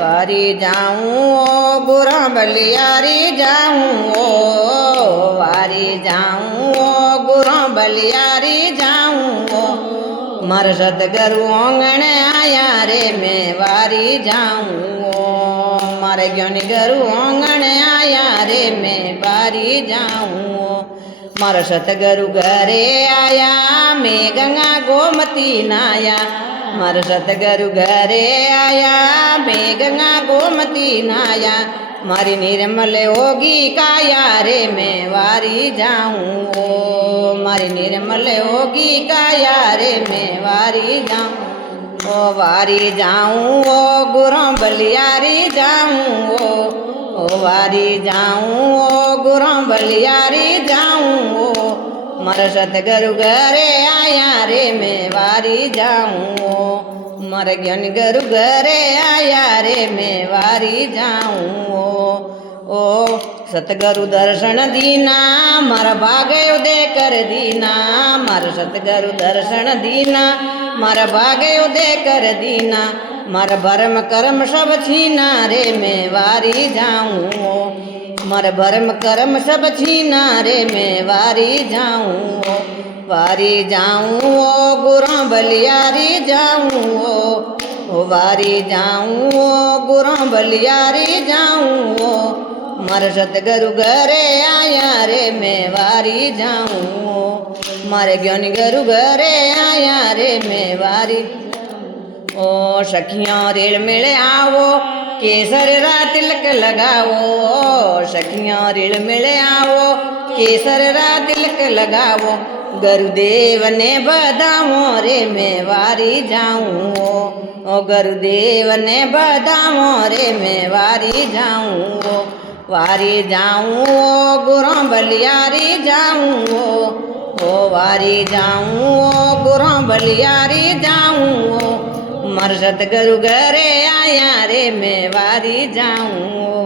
वारी जाऊं ओ गुरा बलियारी जाऊं ओ वारी जाऊं ओ गुरा बलियारी जाऊं ओ मार सतगुरु आंगण आया रे मैं वारी जाऊं ओ मारे ज्ञानी गुरु आंगण आया रे मैं वारी जाऊं ओ मारा सतगुरु घरे आया मैं गंगा गोमती नाया मारा सतगुरु घरे आया मैं गंगा गोमती नाया मारी निर्मल होगी काया रे मैं वारी जाऊं ओ मारी निर्मल होगी काया रे मैं वारी जाऊं ओ वारी जाऊं ओ गुरु बलियारी जाऊं ओ वारी जाऊं ओ गुरु बलियारी जाऊं ओ मारा सतगुरु घरे आया रे मैं वारी जाऊं ओ मारा ज्ञान गुरु घरे आया रे मैं वारी जाऊं ओ सतगुरु दर्शन दीना मारा भागे उदय कर दीना मारा सतगुरु दर्शन दीना मारा भागे उदय कर दीना मारा भरम कर्म सब छीना रे मैं वारी जाऊं ओ मारा भरम कर्म सब छीना रे मैं वारी जाऊं ओ वारी जाऊं ओ गुरु बलियारी जाऊं ओ वारी जाऊं ओ गुरु बलियारी जाऊं ओ मारा सतगुरु घरे आया रे मैं वारी जाऊं ओ मारे ज्ञानी गुरु घरे आया रे मैं वारी ओ सखियां रेल मेले आवो केसर रा तिलक लगावो सखियां रेल मेले आवो केसर रा तिलक लगावो गुरुदेव ने बधावो रे मैं वारी जाऊं ओ गुरुदेव ने बधावो रे मैं वारी जाऊं ओ वारी जाऊं ओ गुरु बलियारी जाऊं ओ वारी जाऊं ओ गुरु बलियारी जाऊं ओ मार सतगुरु घरे आया रे मैं वारी जाऊं ओ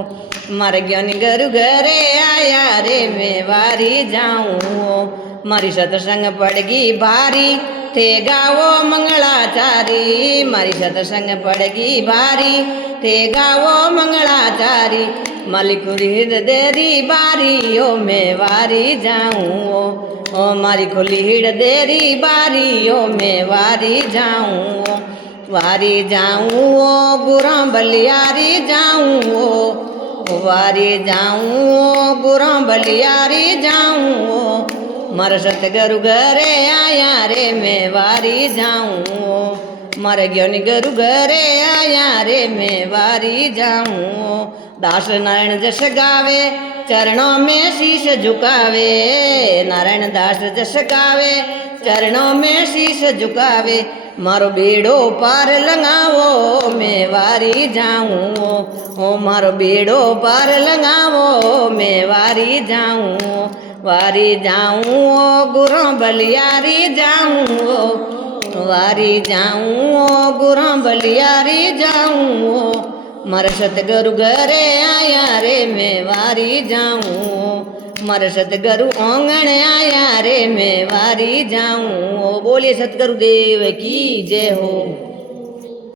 मार ज्ञानी गुरु घरे आया रे मैं वारी जाऊं ओ मारी सत्संग पड़गी भारी थे गावो मंगलाचारी मारी सत्संग पड़गी भारी थे गावो मंगलाचारी मालिक हृद देरी बारी ओ मैं वारी जाऊं ओ मारी खोली हृद देरी बारी ओ मैं वारी जाऊं ओ वारी जाऊं ओ गुरु बलियारी जाऊं ओ वारी जाऊं ओ गुरु बलियारी जाऊं ओ मारा सतगुरु घरे आया रे मैं वारी जाऊं ओ मारा ज्ञानी गुरु घरे आया रे मैं वारी जाऊं ओ दास नारायण जस गावे चरणों में शीश झुकावे नारायण दास जस गावे चरणों में शीश झुकावे मारो बेड़ो पार लंगावो मैं वारी जाऊं ओ मारो बेड़ो पार लंगावो मैं वारी जाऊं वारी जाऊं ओ गुरु बलियारी जाऊं ओ वारी जाऊं ओ गुरु बलियारी जाऊं ओ मारा सतगुरु घरे आया रे मैं वारी जाऊं मारा सतगुरु आंगण आया रे मैं वारी जाऊं। बोलिए सतगुरु देव की जय हो।